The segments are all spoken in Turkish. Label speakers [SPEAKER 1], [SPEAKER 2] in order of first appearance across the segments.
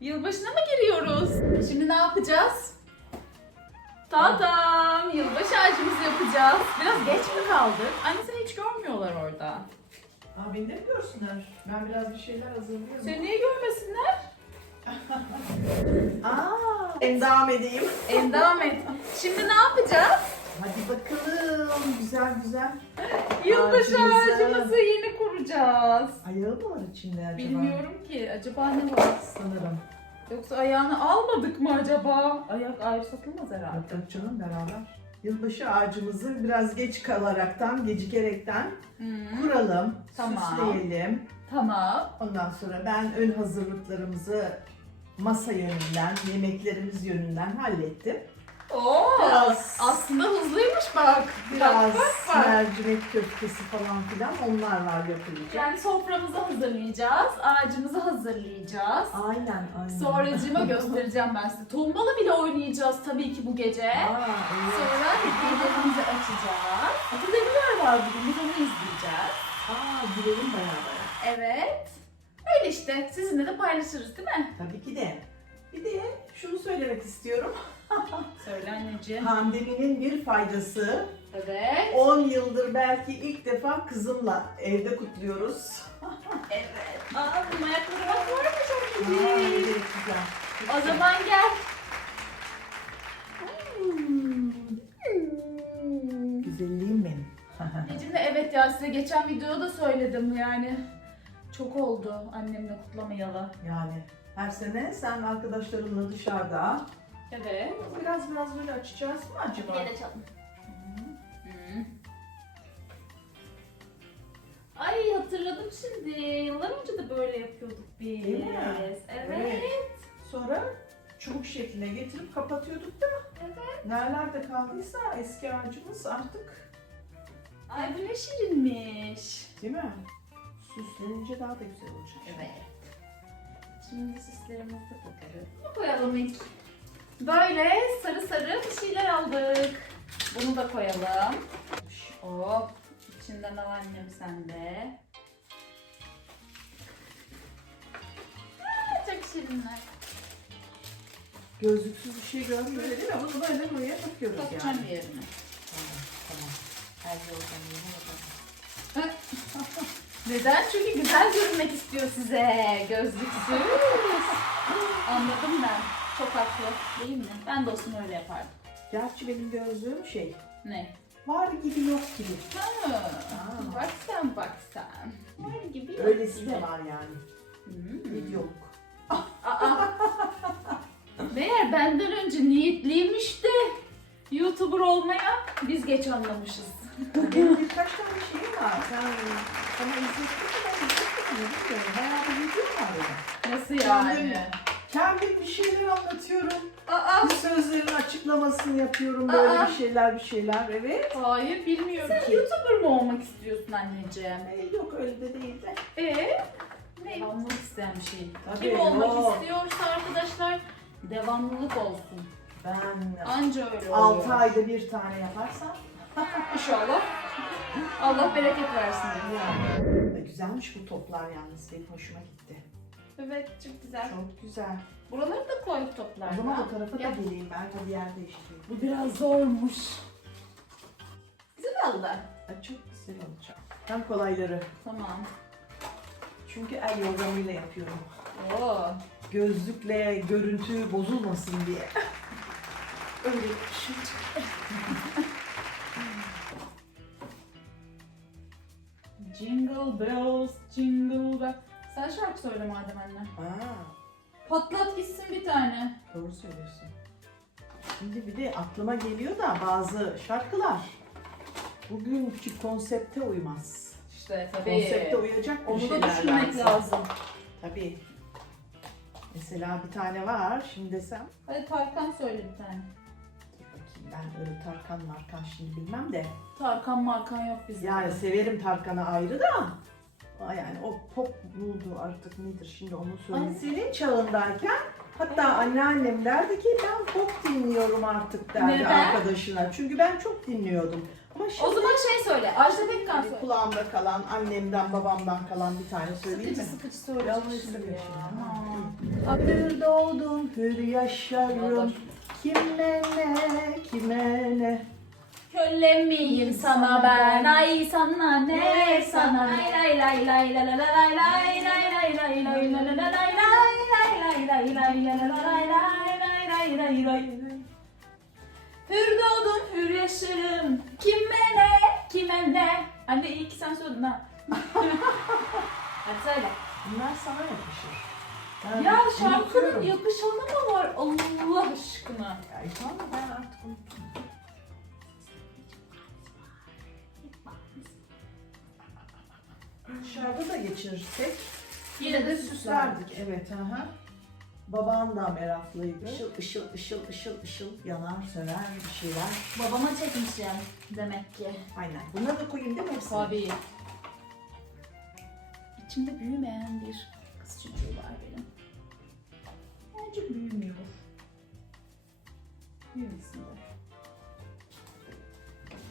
[SPEAKER 1] Yılbaşına mı giriyoruz? Şimdi ne yapacağız? Tatam! Yılbaşı ağacımızı yapacağız. Biraz geç mi kaldık? Anne seni hiç görmüyorlar orada.
[SPEAKER 2] Aa beni de mi görsünler? Ben biraz bir şeyler hazırlıyorum.
[SPEAKER 1] Seni niye görmesinler?
[SPEAKER 2] Aa, endam edeyim.
[SPEAKER 1] Endam et. Şimdi ne yapacağız?
[SPEAKER 2] Hadi bakalım. Güzel güzel.
[SPEAKER 1] Yılbaşı
[SPEAKER 2] Ağacımızı-
[SPEAKER 1] ağacımızı yeni kuracağız.
[SPEAKER 2] Ayağı mı var içinde acaba?
[SPEAKER 1] Bilmiyorum ki. Acaba ne var?
[SPEAKER 2] Sanırım.
[SPEAKER 1] Yoksa ayağını almadık mı acaba? Ayak ayrı satılmaz herhalde.
[SPEAKER 2] Yok canım beraber. Yılbaşı ağacımızı biraz geç kalaraktan, gecikerekten
[SPEAKER 1] Hmm,
[SPEAKER 2] kuralım,
[SPEAKER 1] Tamam.
[SPEAKER 2] süsleyelim.
[SPEAKER 1] Tamam.
[SPEAKER 2] Ondan sonra ben ön hazırlıklarımızı masa yönünden, yemeklerimiz yönünden hallettim.
[SPEAKER 1] Oo,
[SPEAKER 2] Biraz-
[SPEAKER 1] aslında hızlıymış bak.
[SPEAKER 2] Biraz
[SPEAKER 1] Bak, bak,
[SPEAKER 2] mercimek köftesi falan filan onlar var yapılacak.
[SPEAKER 1] Yani soframızı hazırlayacağız, ağacımızı hazırlayacağız.
[SPEAKER 2] Aynen aynen.
[SPEAKER 1] Sonracığıma göstereceğim ben size. Tombala bile oynayacağız tabii ki bu gece.
[SPEAKER 2] Aa, evet.
[SPEAKER 1] Sonra hediyelerimizi açacağız. Atademiler var bugün, biz onu izleyeceğiz.
[SPEAKER 2] Aa, gülelim beraber.
[SPEAKER 1] Evet. Öyle işte, sizinle de paylaşırız değil mi?
[SPEAKER 2] Tabii ki de. Bir de şunu söylemek istiyorum.
[SPEAKER 1] Söyle anneciğim.
[SPEAKER 2] Pandeminin bir faydası.
[SPEAKER 1] Evet.
[SPEAKER 2] 10 yıldır belki ilk defa kızımla evde kutluyoruz.
[SPEAKER 1] Evet. Aa, bunun ayakları bak var mı çok
[SPEAKER 2] Aa,
[SPEAKER 1] güzel.
[SPEAKER 2] evet, güzel. Çok
[SPEAKER 1] O
[SPEAKER 2] güzel.
[SPEAKER 1] zaman gel.
[SPEAKER 2] Güzelliğim benim.
[SPEAKER 1] Anneciğim de evet ya size geçen videoda da söyledim yani. Çok oldu annemle kutlamayalı.
[SPEAKER 2] yani her sene sen arkadaşlarınla dışarıda.
[SPEAKER 1] Evet.
[SPEAKER 2] Biraz biraz böyle açacağız mı acaba?
[SPEAKER 1] Gel açalım. Hı. Ay hatırladım şimdi. Yıllar önce de böyle yapıyorduk biz.
[SPEAKER 2] Değil mi?
[SPEAKER 1] Evet.
[SPEAKER 2] Evet. Sonra çubuk şekline getirip kapatıyorduk da.
[SPEAKER 1] Evet.
[SPEAKER 2] Nerelerde kaldıysa eski ağacımız artık
[SPEAKER 1] Ay bu ne şirinmiş.
[SPEAKER 2] değil mi? Süslenince daha da güzel olacak.
[SPEAKER 1] Evet. Şimdi süslerimizi takarız. Bunu koyalım ilk. Böyle sarı sarı bir şeyler aldık. Bunu da koyalım. Hop. İçinden al annem sende. Aa, çok şirinler.
[SPEAKER 2] Gözlüksüz bir şey görmüyor değil mi? Bunu böyle buraya takıyoruz
[SPEAKER 1] Takacağım
[SPEAKER 2] yani.
[SPEAKER 1] bir yerine.
[SPEAKER 2] Tamam, tamam. Her yoldan yana bakalım.
[SPEAKER 1] Neden? Çünkü güzel görünmek istiyor size. Gözlüksüz. Anladım ben. Çok haklı değil mi? Ben de olsun öyle yapardım.
[SPEAKER 2] Gerçi benim gözlüğüm şey,
[SPEAKER 1] Ne?
[SPEAKER 2] var gibi yok gibi.
[SPEAKER 1] Ha,
[SPEAKER 2] Aa.
[SPEAKER 1] bak sen bak sen. Var gibi yok
[SPEAKER 2] Öylesi
[SPEAKER 1] gibi.
[SPEAKER 2] de var yani.
[SPEAKER 1] Hmm.
[SPEAKER 2] Videoluk.
[SPEAKER 1] Aa. Meğer benden önce niyetliymiş de YouTuber olmaya biz geç anlamışız.
[SPEAKER 2] Benim birkaç tane şeyim var. Sen sana izlettin mi ben izlettim mi bilmiyorum. Bayağı bir videom var benim.
[SPEAKER 1] Nasıl yani?
[SPEAKER 2] Kendim bir şeyler anlatıyorum.
[SPEAKER 1] Aa,
[SPEAKER 2] Bir sözlerin açıklamasını yapıyorum. Böyle
[SPEAKER 1] Aa.
[SPEAKER 2] bir şeyler bir şeyler. Evet.
[SPEAKER 1] hayır bilmiyorum. Sen YouTuber mı olmak istiyorsun anneciğim?
[SPEAKER 2] E, yok öyle de değil de.
[SPEAKER 1] Ee? Ne? Devamlılık isteyen bir şey.
[SPEAKER 2] Tabii,
[SPEAKER 1] Kim olmak
[SPEAKER 2] yok.
[SPEAKER 1] istiyorsa arkadaşlar devamlılık olsun.
[SPEAKER 2] Ben
[SPEAKER 1] Anca öyle oluyor.
[SPEAKER 2] 6 ayda bir tane yaparsam
[SPEAKER 1] İnşallah. Allah bereket versin.
[SPEAKER 2] E, güzelmiş bu toplar yalnız. Benim hoşuma gitti.
[SPEAKER 1] Evet çok güzel.
[SPEAKER 2] Çok güzel.
[SPEAKER 1] Buraları da koy
[SPEAKER 2] O
[SPEAKER 1] toplardan.
[SPEAKER 2] zaman o tarafa da
[SPEAKER 1] Gel.
[SPEAKER 2] geleyim ben. Hadi yer değiştireyim.
[SPEAKER 1] Bu biraz zormuş. Güzel oldu.
[SPEAKER 2] Çok güzel olacak. Ben kolayları.
[SPEAKER 1] Tamam.
[SPEAKER 2] Çünkü el yordamıyla yapıyorum.
[SPEAKER 1] Oo.
[SPEAKER 2] Gözlükle görüntü bozulmasın diye. Öyle düşün.
[SPEAKER 1] Jingle bells, jingle bells. Sen şarkı söyle madem anne.
[SPEAKER 2] Aa,
[SPEAKER 1] Patlat gitsin bir tane.
[SPEAKER 2] doğru söylüyorsun. Şimdi bir de aklıma geliyor da bazı şarkılar bugünkü konsepte uymaz.
[SPEAKER 1] İşte tabii.
[SPEAKER 2] Konsepte uyacak bir
[SPEAKER 1] Onu da
[SPEAKER 2] şeyler
[SPEAKER 1] düşünmek
[SPEAKER 2] lazım.
[SPEAKER 1] lazım.
[SPEAKER 2] Tabii. Mesela bir tane var şimdi desem.
[SPEAKER 1] Hadi Tarkan söyle bir tane.
[SPEAKER 2] Ben öyle Tarkan Markan şimdi bilmem de.
[SPEAKER 1] Tarkan markan yok bizde.
[SPEAKER 2] Yani severim Tarkan'ı ayrı da. Yani o pop buldu artık nedir şimdi onu söyleyeyim.
[SPEAKER 1] Ay.
[SPEAKER 2] Senin çağındayken hatta anneannem derdi ki ben pop dinliyorum artık derdi
[SPEAKER 1] Neden?
[SPEAKER 2] arkadaşına. Çünkü ben çok dinliyordum. Ama şimdi
[SPEAKER 1] O zaman şey söyle. Ajda Pekkan söyle.
[SPEAKER 2] kulağımda kalan annemden babamdan kalan bir tane söyleyeyim
[SPEAKER 1] Sıkıcı
[SPEAKER 2] mi?
[SPEAKER 1] sıkıcı söyle.
[SPEAKER 2] Yalan
[SPEAKER 1] şimdi
[SPEAKER 2] istemiyor
[SPEAKER 1] ya.
[SPEAKER 2] şimdi.
[SPEAKER 1] Aman.
[SPEAKER 2] Doğdum, hür yaşarım. Kime ne, kime ne?
[SPEAKER 1] Köle miyim sana ben? Ay sana ne sana? Lay lay lay lay la la la lay lay lay lay lay lay la la la lay lay lay lay lay lay la la la lay lay lay lay lay Hür doğdum hür yaşarım. Kime ne? Kime ne? Anne iyi ki sen söyledin ha. Hadi söyle.
[SPEAKER 2] Bunlar sana yakışır. Ben
[SPEAKER 1] Ya şarkının
[SPEAKER 2] unutuyorum.
[SPEAKER 1] yakışanı mı var Allah aşkına
[SPEAKER 2] Ya tamam ben artık unuttum. Dışarıda da geçirirsek
[SPEAKER 1] Yine de süslerdik
[SPEAKER 2] süslerdik. Evet, aha. Baban da meraklıydı. Işıl ışıl ışıl ışıl ışıl yanar söner bir şeyler.
[SPEAKER 1] Babama çekmişim demek ki
[SPEAKER 2] Aynen. Bunları da koyayım değil mi hepsini?
[SPEAKER 1] Tabii. İçimde büyümeyen bir kız çocuğu var benim birazcık büyümüyor. Büyümesin de.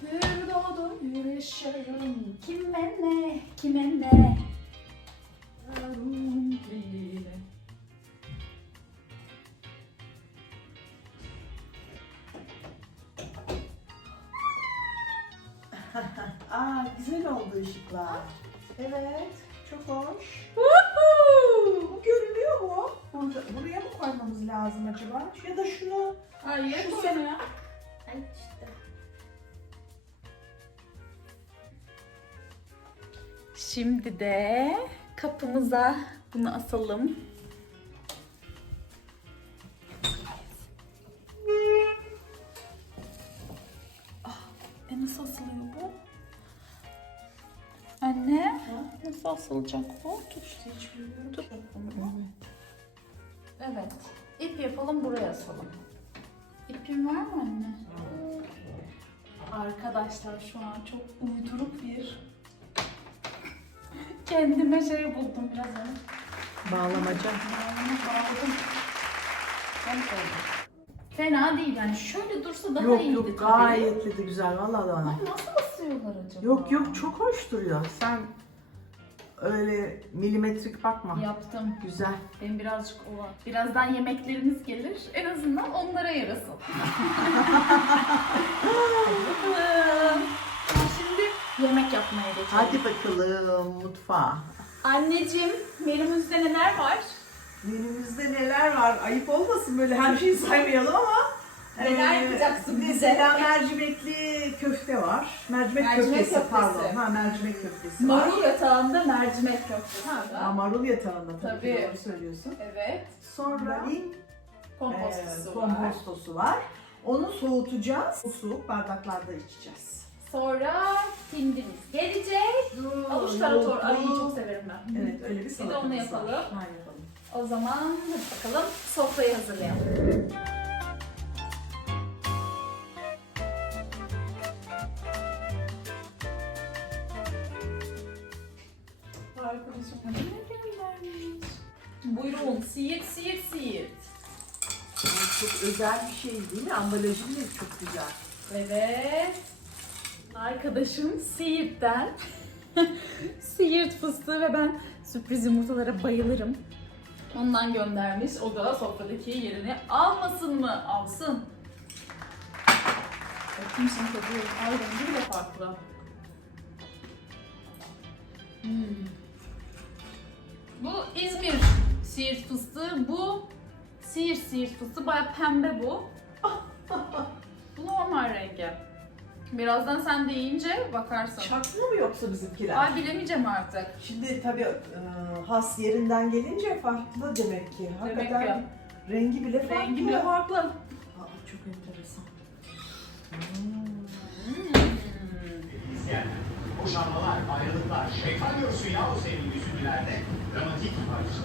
[SPEAKER 1] Bir doğdum güneşim kimenle kimenle
[SPEAKER 2] Aa güzel oldu ışıklar. Evet. Acaba? Ya da şunu
[SPEAKER 1] Ay
[SPEAKER 2] Şu
[SPEAKER 1] şu
[SPEAKER 2] sen-
[SPEAKER 1] ya. Ay işte. Şimdi de kapımıza bunu asalım. Ah, e nasıl asılıyor bu? Anne, nasıl asılacak bu? Tut.
[SPEAKER 2] hiç bilmiyorum.
[SPEAKER 1] Tut bunu. Evet. İp yapalım buraya asalım. İpin var mı anne? Arkadaşlar şu an çok uyduruk bir kendime şey buldum biraz önce.
[SPEAKER 2] Bağlamaca.
[SPEAKER 1] Bağlamak bağladım. Ben koydum. Fena değil yani şöyle dursa daha
[SPEAKER 2] Yok
[SPEAKER 1] iyiydi
[SPEAKER 2] yok
[SPEAKER 1] tabii.
[SPEAKER 2] gayet de güzel vallahi da.
[SPEAKER 1] Ama nasıl asıyorlar acaba?
[SPEAKER 2] Yok yok çok hoş duruyor. Sen öyle milimetrik bakma.
[SPEAKER 1] Yaptım.
[SPEAKER 2] Güzel.
[SPEAKER 1] Benim birazcık o var. Birazdan yemeklerimiz gelir. En azından onlara yarasın. Hadi bakalım. Şimdi yemek yapmaya geçelim.
[SPEAKER 2] Hadi bakalım mutfağa.
[SPEAKER 1] Anneciğim menümüzde neler var?
[SPEAKER 2] Menümüzde neler var? Ayıp olmasın böyle her şeyi saymayalım ama.
[SPEAKER 1] Neler
[SPEAKER 2] Ee,
[SPEAKER 1] yapacaksın bize?
[SPEAKER 2] Mesela mercimekli köfte var. Mercimek,
[SPEAKER 1] Mercimek
[SPEAKER 2] köftesi,
[SPEAKER 1] köftesi.
[SPEAKER 2] pardon. Ha mercimek köftesi var.
[SPEAKER 1] Marul yatağında mercimek köftesi.
[SPEAKER 2] Aa, marul yatağında tabii,
[SPEAKER 1] Tabii.
[SPEAKER 2] ki, doğru söylüyorsun.
[SPEAKER 1] Evet.
[SPEAKER 2] Sonra in
[SPEAKER 1] Kompostosu
[SPEAKER 2] e,
[SPEAKER 1] var.
[SPEAKER 2] kompostosu var. Onu soğutacağız. Bu soğuk bardaklarda içeceğiz.
[SPEAKER 1] Sonra hindimiz gelecek. Avuç tarator arıyı çok severim ben.
[SPEAKER 2] Evet öyle bir
[SPEAKER 1] Bir de
[SPEAKER 2] salatamız
[SPEAKER 1] onu
[SPEAKER 2] var.
[SPEAKER 1] yapalım.
[SPEAKER 2] Ha, yapalım.
[SPEAKER 1] O zaman hadi bakalım sofrayı hazırlayalım. Arkadaşım bana ne göndermiş? Buyurun, siirt, siirt, siirt.
[SPEAKER 2] Yani çok özel bir şey değil mi? Ambalajı bile çok güzel.
[SPEAKER 1] Evet. Arkadaşım Siirt'ten. Siirt fıstığı ve ben sürpriz yumurtalara bayılırım. Ondan göndermiş. O da sofradaki yerini almasın mı? Alsın. Bakayım şimdi tadıyorum. Ay rengi bile farklı. Hmm. Bu İzmir Siirt fıstığı. Bu Siirt Siirt fıstığı. Baya pembe bu. Bu normal rengi. Birazdan sen de yiyince bakarsın.
[SPEAKER 2] Çakma mı yoksa bizimkiler?
[SPEAKER 1] Ay bilemeyeceğim artık.
[SPEAKER 2] Şimdi tabii e, has yerinden gelince farklı demek ki.
[SPEAKER 1] Demek
[SPEAKER 2] Hakikaten
[SPEAKER 1] ki.
[SPEAKER 2] rengi bile farklı.
[SPEAKER 1] Rengi bile farklı.
[SPEAKER 2] Aa, çok enteresan. Hmm.
[SPEAKER 3] Yani boşanmalar, ayrılıklar, şeytan görsün ya o senin üzüntülerde.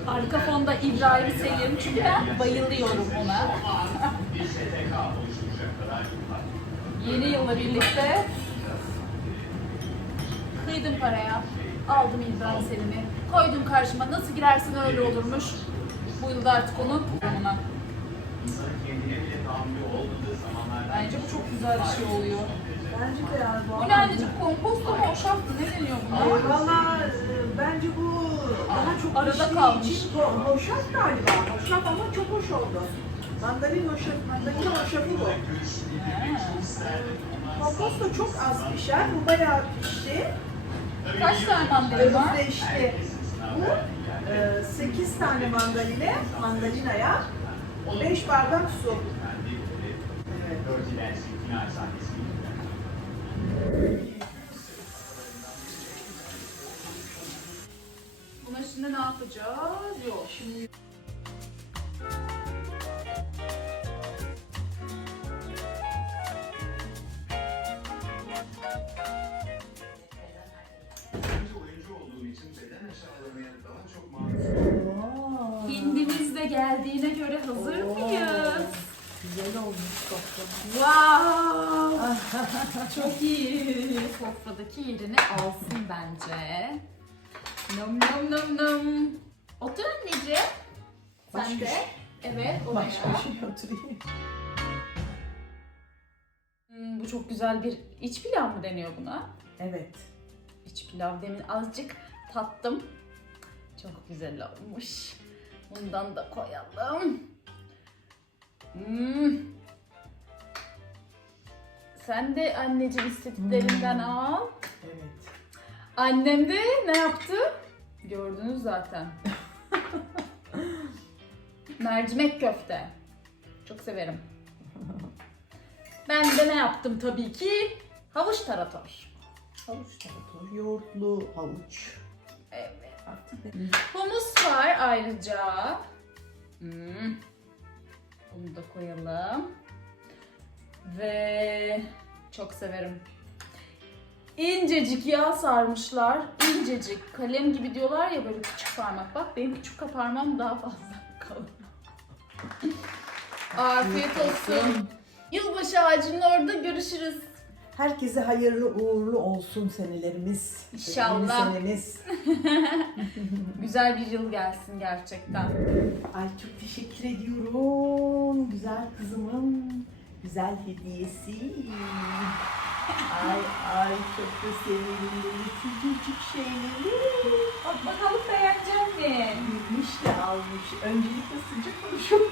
[SPEAKER 1] Arka fonda İbrahim Selim çünkü ben bayılıyorum ona. Yeni yılla birlikte kıydım paraya. Aldım İbrahim Selim'i. Koydum karşıma. Nasıl girersin öyle olurmuş. Bu yılda artık onun ona. Bence bu çok güzel bir şey oluyor.
[SPEAKER 2] Bence de yani bu.
[SPEAKER 1] Bu ne anneciğim? Komposto mu? Hoşaftı. Ne deniyor buna?
[SPEAKER 2] Valla e, bence bu daha çok
[SPEAKER 1] Arada kalmış.
[SPEAKER 2] için ho- hoşaf galiba. Hoşaf oldu. Mandalina hoşafı, mandalina hoşafı bu. Kompost da çok az pişer. Bu bayağı pişti.
[SPEAKER 1] Kaç tane mandalina var?
[SPEAKER 2] Özleşti. Bu 8 tane mandalina, mandalinaya 5 bardak su. Evet.
[SPEAKER 1] Şimdi ne yapacağız? Yok şimdi hindimiz de geldiğine göre hazır
[SPEAKER 2] Oo.
[SPEAKER 1] mıyız?
[SPEAKER 2] Güzel olmuş sofra.
[SPEAKER 1] Wow! Çok iyi. Sofradaki yerini alsın bence. Num num num num. Otur anneciğim. Sen
[SPEAKER 2] Başka
[SPEAKER 1] de.
[SPEAKER 2] şey.
[SPEAKER 1] Evet, oraya.
[SPEAKER 2] şey oturayım.
[SPEAKER 1] Hmm, bu çok güzel bir iç pilav mı deniyor buna?
[SPEAKER 2] Evet.
[SPEAKER 1] İç pilav demin azıcık tattım. Çok güzel olmuş. Bundan da koyalım. Hmm. Sen de anneciğim istediklerinden
[SPEAKER 2] Hmm.
[SPEAKER 1] al.
[SPEAKER 2] Evet.
[SPEAKER 1] Annem de ne yaptı? Gördünüz zaten. Mercimek köfte. Çok severim. Ben de ne yaptım tabii ki? Havuç tarator.
[SPEAKER 2] Havuç tarator, yoğurtlu havuç.
[SPEAKER 1] Evet.
[SPEAKER 2] Artık
[SPEAKER 1] Humus var ayrıca. Hmm. Bunu da koyalım. Ve çok severim. İncecik yağ sarmışlar. İncecik. Kalem gibi diyorlar ya böyle küçük parmak. Bak benim küçük parmağım daha fazla kalın. Afiyet olsun. Yılbaşı ağacının orada görüşürüz.
[SPEAKER 2] Herkese hayırlı uğurlu olsun senelerimiz.
[SPEAKER 1] İnşallah.
[SPEAKER 2] Yeni.
[SPEAKER 1] Güzel bir yıl gelsin gerçekten.
[SPEAKER 2] Ay çok teşekkür ediyorum. Güzel kızımın güzel hediyesi. Ay ay çok da sevindim. Küçücük şeyleri.
[SPEAKER 1] Bak bakalım beğenecek mi?
[SPEAKER 2] Bilmiş de almış. Öncelikle sıcak oluşu.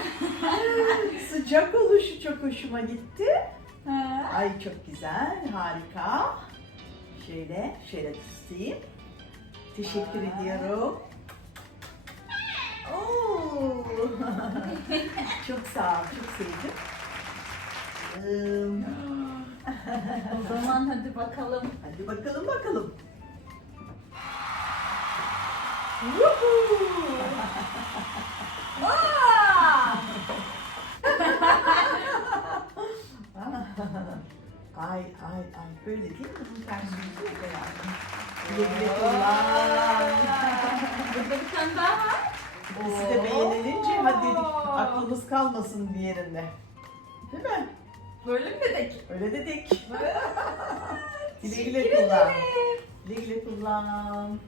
[SPEAKER 2] sıcak oluşu çok hoşuma gitti.
[SPEAKER 1] Ha.
[SPEAKER 2] Ay çok güzel, harika. Şöyle, şöyle tutayım. Teşekkür
[SPEAKER 1] Aa.
[SPEAKER 2] ediyorum. Oo. çok sağ ol, çok sevdim. Canım.
[SPEAKER 1] O zaman hadi bakalım.
[SPEAKER 2] Hadi bakalım bakalım. Ay ay ay böyle değil mi? Tersi yüzü yok yani. Güle güle kullan.
[SPEAKER 1] Burada bir tane daha var.
[SPEAKER 2] Bizi de beğenilince hadi dedik aklımız kalmasın diğerinde. Değil mi?
[SPEAKER 1] Böyle mi dedik?
[SPEAKER 2] Öyle dedik. güle güle
[SPEAKER 1] Teşekkür
[SPEAKER 2] kullan.
[SPEAKER 1] ederim.
[SPEAKER 2] Güle güle kullan.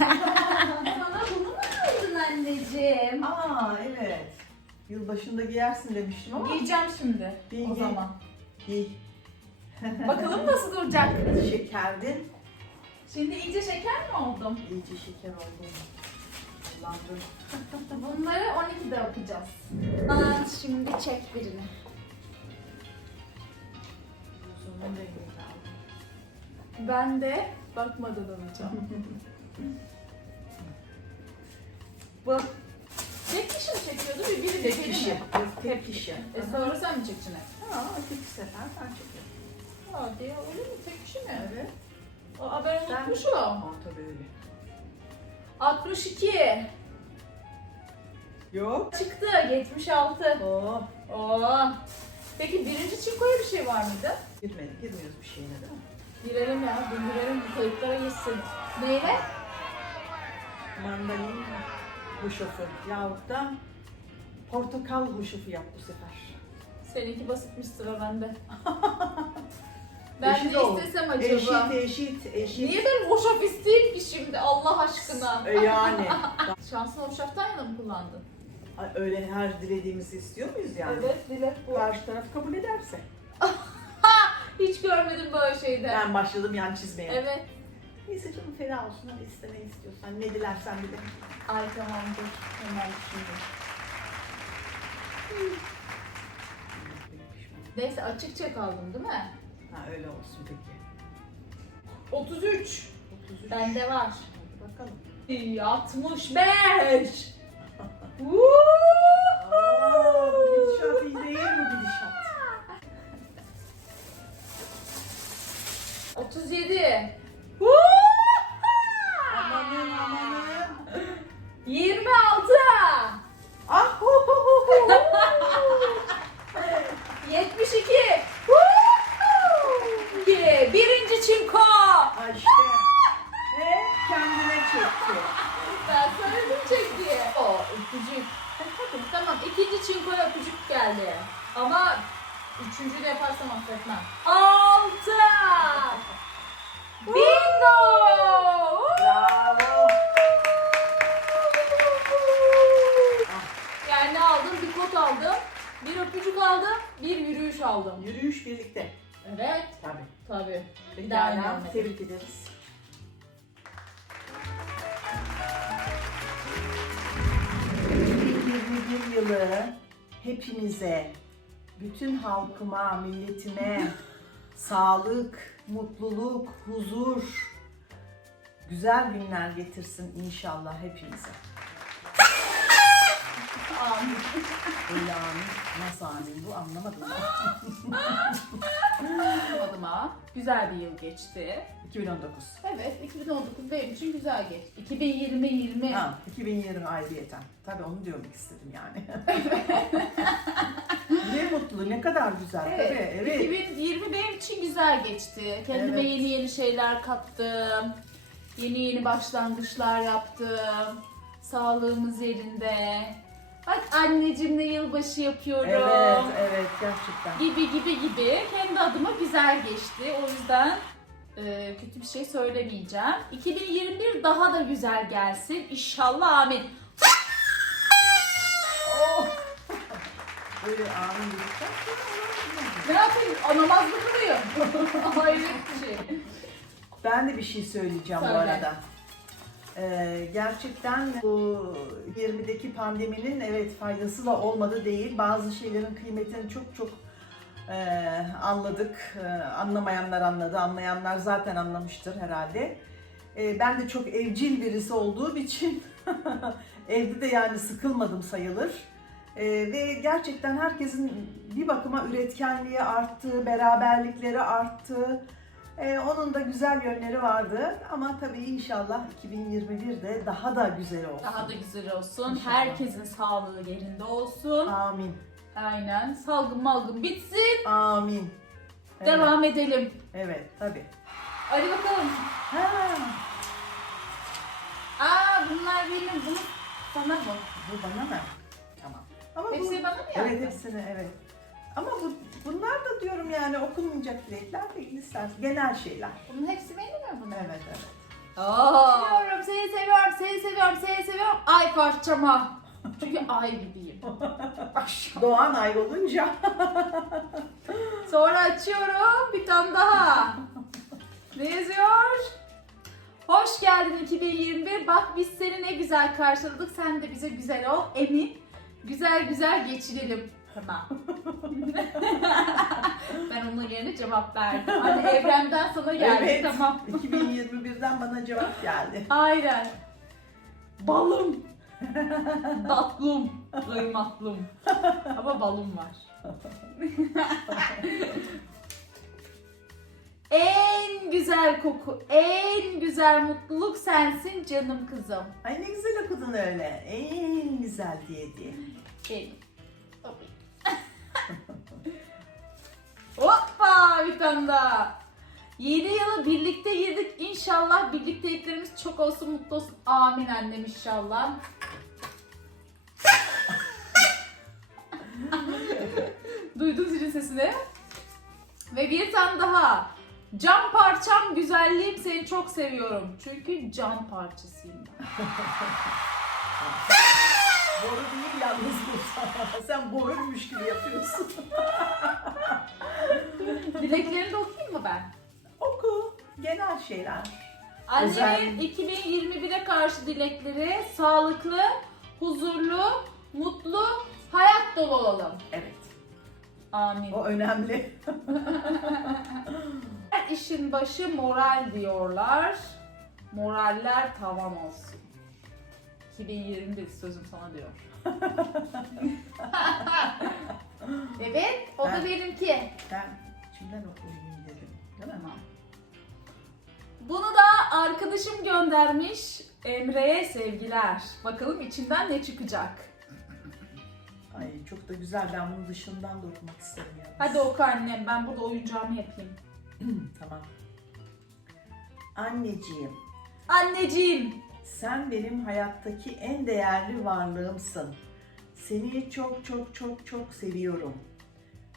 [SPEAKER 1] Bana bunu mu aldın anneciğim?
[SPEAKER 2] Aa evet. Yılbaşında giyersin demiştim ama.
[SPEAKER 1] Giyeceğim şimdi
[SPEAKER 2] Giy,
[SPEAKER 1] o
[SPEAKER 2] giy.
[SPEAKER 1] zaman.
[SPEAKER 2] Giy.
[SPEAKER 1] Bakalım nasıl duracak.
[SPEAKER 2] Şekerdin.
[SPEAKER 1] Şimdi iyice şeker mi oldum?
[SPEAKER 2] İyice şeker oldu. Kullandım.
[SPEAKER 1] Bunları 12'de yapacağız. Aa, şimdi çek birini.
[SPEAKER 2] Uzunun rengini aldım.
[SPEAKER 1] Ben de bakmadan alacağım. Bu tek kişi mi çekiyordu? Bir biri
[SPEAKER 2] Tek
[SPEAKER 1] bir
[SPEAKER 2] kişi.
[SPEAKER 1] mi?
[SPEAKER 2] Yok, tek kişi.
[SPEAKER 1] E sonra sen mi çekeceksin?
[SPEAKER 2] Ha, öteki sefer ben çekiyorum.
[SPEAKER 1] Hadi öyle mi? Tek kişi mi? Evet. Aa Ben- unutmuşum.
[SPEAKER 2] Aa tabii öyle.
[SPEAKER 1] 62.
[SPEAKER 2] Yok.
[SPEAKER 1] Çıktı 76.
[SPEAKER 2] Oo.
[SPEAKER 1] Oo. Peki birinci çinkoya bir şey var mıydı?
[SPEAKER 2] Girmedik, girmiyoruz bir şeyine değil mi?
[SPEAKER 1] Girelim ya, döndürelim bu kayıtlara geçsin. Neyle?
[SPEAKER 2] Mandalin huşufu yahut da portakal huşufu yap bu sefer.
[SPEAKER 1] Seninki basitmiş sıra bende. ben
[SPEAKER 2] Eşit
[SPEAKER 1] ne
[SPEAKER 2] ol.
[SPEAKER 1] istesem acaba?
[SPEAKER 2] Eşit, eşit, eşit.
[SPEAKER 1] Niye ben hoşaf isteyeyim ki şimdi Allah aşkına?
[SPEAKER 2] E yani.
[SPEAKER 1] Şansını hoşaftan yana mı kullandın?
[SPEAKER 2] Ay, Öyle her dilediğimizi istiyor muyuz yani?
[SPEAKER 1] Evet, dilek bu.
[SPEAKER 2] Karşı taraf kabul ederse.
[SPEAKER 1] Hiç görmedim böyle şeyde.
[SPEAKER 2] Ben başladım yan çizmeye.
[SPEAKER 1] Evet.
[SPEAKER 2] Neyse canım fena olsun hadi iste ne istiyorsan. Ne dilersen bile.
[SPEAKER 1] Ay tamamdır. Hemen şimdi. Neyse açıkça kaldım değil mi?
[SPEAKER 2] Ha öyle olsun peki.
[SPEAKER 1] 33.
[SPEAKER 2] 33.
[SPEAKER 1] Bende var.
[SPEAKER 2] Hadi bakalım.
[SPEAKER 1] 65.
[SPEAKER 2] Aa,
[SPEAKER 1] çinkoya öpücük geldi. Ama üçüncü de yaparsam affetmem. Altı. Bingo.
[SPEAKER 2] Bravo.
[SPEAKER 1] Yani ne aldım? Bir kot aldım. Bir öpücük aldım. Bir yürüyüş aldım.
[SPEAKER 2] Yürüyüş birlikte.
[SPEAKER 1] Evet.
[SPEAKER 2] Tabii.
[SPEAKER 1] Tabii. Bir daha
[SPEAKER 2] Pekala. Tebrik ederiz. ...2021 yılı hepimize, bütün halkıma, milletime sağlık, mutluluk, huzur, güzel günler getirsin inşallah hepimize.
[SPEAKER 1] Amin.
[SPEAKER 2] Öyle amin. Nasıl amin bu anlamadım
[SPEAKER 1] Adıma güzel bir yıl geçti.
[SPEAKER 2] 2019.
[SPEAKER 1] Evet, 2019 benim için güzel geçti. 2020 20.
[SPEAKER 2] Ha, 2020 ayrıyeten. Tabii onu diyorum istedim yani. ne mutlu, ne kadar güzel.
[SPEAKER 1] Evet,
[SPEAKER 2] Tabii, evet.
[SPEAKER 1] 2020 benim için güzel geçti. Kendime
[SPEAKER 2] Evet.
[SPEAKER 1] yeni yeni şeyler kattım. Yeni yeni başlangıçlar yaptım. Sağlığımız yerinde. Bak anneciğimle yılbaşı yapıyorum.
[SPEAKER 2] Evet, evet gerçekten.
[SPEAKER 1] Gibi gibi gibi. Kendi adıma güzel geçti. O yüzden e, kötü bir şey söylemeyeceğim. 2021 daha da güzel gelsin. İnşallah amin.
[SPEAKER 2] Oh! Böyle amin dedikten sonra
[SPEAKER 1] Ne yapayım? Namaz mı kılıyor? Hayret bir şey.
[SPEAKER 2] Ben de bir şey söyleyeceğim bu
[SPEAKER 1] Söyle.
[SPEAKER 2] arada. Ee, gerçekten bu 20'deki pandeminin evet faydası da olmadı değil. Bazı şeylerin kıymetini çok çok e, anladık. E, anlamayanlar anladı, anlayanlar zaten anlamıştır herhalde. E, ben de çok evcil birisi olduğum için evde de yani sıkılmadım sayılır. E, ve gerçekten herkesin bir bakıma üretkenliği arttı, beraberlikleri arttı. Ee, onun da güzel yönleri vardı ama tabii inşallah 2021'de daha da güzel olsun.
[SPEAKER 1] Daha da güzel olsun.
[SPEAKER 2] İnşallah.
[SPEAKER 1] Herkesin sağlığı yerinde olsun.
[SPEAKER 2] Amin.
[SPEAKER 1] Aynen. Salgın malgın bitsin.
[SPEAKER 2] Amin. Evet,
[SPEAKER 1] Devam edelim.
[SPEAKER 2] Evet, tabii.
[SPEAKER 1] Hadi bakalım.
[SPEAKER 2] Ha,
[SPEAKER 1] Aa bunlar benim. Bunu sana mı?
[SPEAKER 2] bu bana mı? Tamam. Ama bu,
[SPEAKER 1] Hepsini bana mı yaptın?
[SPEAKER 2] Evet, hepsini evet. Ama bu bunlar da diyorum yani okunmayacak dilekler değil istersen genel şeyler.
[SPEAKER 1] Bunun hepsi benim mi bunlar?
[SPEAKER 2] Evet, evet.
[SPEAKER 1] Aa. Seviyorum, seni seviyorum, seni seviyorum, seni seviyorum. Ay parçama. Çünkü ay gibiyim.
[SPEAKER 2] Doğan ay olunca
[SPEAKER 1] Sonra açıyorum. Bir tane daha. Ne yazıyor? Hoş geldin 2021. Bak biz seni ne güzel karşıladık. Sen de bize güzel ol. Emin. Güzel güzel geçirelim. Tamam. ben onun yerine cevap verdim. Hani evrenden sana geldi.
[SPEAKER 2] evet,
[SPEAKER 1] Tamam.
[SPEAKER 2] 2021'den bana cevap geldi.
[SPEAKER 1] Aynen. Balım. Tatlım. Kıymatlım. Ama balım var. en güzel koku, en güzel mutluluk sensin canım kızım.
[SPEAKER 2] Ay ne güzel okudun öyle. En güzel diye diye.
[SPEAKER 1] Benim. Bir tane daha. Yeni yılı birlikte yedik. İnşallah birlikteliklerimiz çok olsun, mutlu olsun. Amin annem inşallah. Duydun zilin sesini. Ve bir tane daha. Cam parçam güzelliğim seni çok seviyorum. Çünkü cam parçasıyım ben.
[SPEAKER 2] Boru değil yalnız bu. Sen boruymuş gibi yapıyorsun.
[SPEAKER 1] Dileklerini de okuyayım mı ben?
[SPEAKER 2] Oku. Genel şeyler.
[SPEAKER 1] Annemin 2021'e karşı dilekleri sağlıklı, huzurlu, mutlu, hayat dolu olalım.
[SPEAKER 2] Evet.
[SPEAKER 1] Amin.
[SPEAKER 2] O önemli.
[SPEAKER 1] Her işin başı moral diyorlar. Moraller tavan olsun. 2021 sözüm sana diyor. evet, o da
[SPEAKER 2] Ben-
[SPEAKER 1] benimki.
[SPEAKER 2] Ben içimden okuyayım dedim. Değil mi?
[SPEAKER 1] Bunu da arkadaşım göndermiş. Emre'ye sevgiler. Bakalım içinden ne çıkacak.
[SPEAKER 2] Ay çok da güzel. Ben bunun dışından da okumak isterim yalnız.
[SPEAKER 1] Hadi oku annem, ben burada oyuncağımı yapayım.
[SPEAKER 2] Tamam. Anneciğim,
[SPEAKER 1] Anneciğim,
[SPEAKER 2] sen benim hayattaki en değerli varlığımsın. Seni çok çok çok çok seviyorum.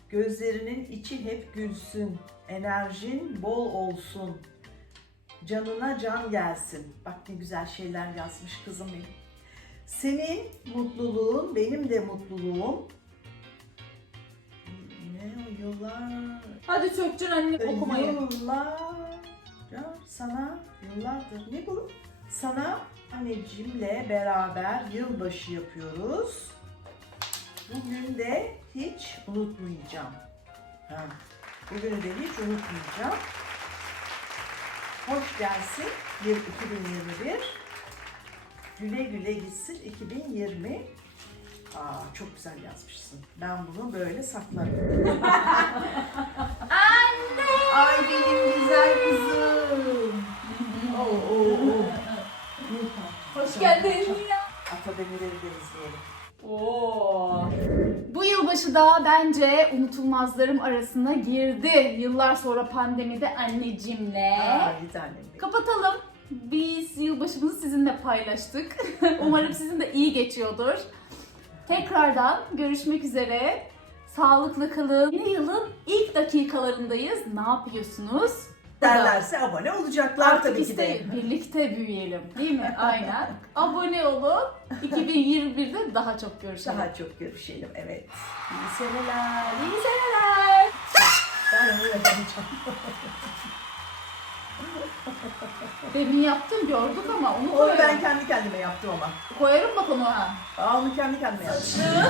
[SPEAKER 2] Gözlerinin içi hep gülsün. Enerjin bol olsun. Canına can gelsin. Bak ne güzel şeyler yazmış kızım benim. Senin mutluluğun benim de mutluluğum. Ne o yıllar
[SPEAKER 1] hadi Sökçün anne okumayı.
[SPEAKER 2] Yıllarca sana, yıllardır ne bu? Sana anneciğimle beraber yılbaşı yapıyoruz. Bugün de hiç unutmayacağım. Ha, bugünü de hiç unutmayacağım. Hoş gelsin bir 2021. Güle güle gitsin 2020. Aa, çok güzel yazmışsın. Ben bunu böyle saklarım.
[SPEAKER 1] Anne!
[SPEAKER 2] Ay benim güzel kızım. Oo, oo, oo.
[SPEAKER 1] Hoş geldin ya.
[SPEAKER 2] Ata demirleri de izleyelim.
[SPEAKER 1] Oo. Bu yılbaşı da bence unutulmazlarım arasına girdi. Yıllar sonra pandemide anneciğimle.
[SPEAKER 2] Aa, bir.
[SPEAKER 1] Kapatalım. Biz yılbaşımızı sizinle paylaştık. Umarım sizin de iyi geçiyordur. Tekrardan görüşmek üzere. Sağlıklı kalın. Yeni yılın ilk dakikalarındayız. Ne yapıyorsunuz?
[SPEAKER 2] Derlerse abone olacaklar
[SPEAKER 1] Artık
[SPEAKER 2] tabii ki de.
[SPEAKER 1] Birlikte büyüyelim. Değil mi? Aynen. Abone olun. 2021'de daha çok görüşelim.
[SPEAKER 2] Daha çok görüşelim evet. İyi seneler.
[SPEAKER 1] İyi seneler.
[SPEAKER 2] Ben onu yapamayacağım.
[SPEAKER 1] Demin yaptım gördük ama onu
[SPEAKER 2] Onu
[SPEAKER 1] koyarım.
[SPEAKER 2] ben kendi kendime yaptım ama.
[SPEAKER 1] Koyarım bak onu ha.
[SPEAKER 2] Aa, onu kendi kendime yaptım.
[SPEAKER 1] Saçı.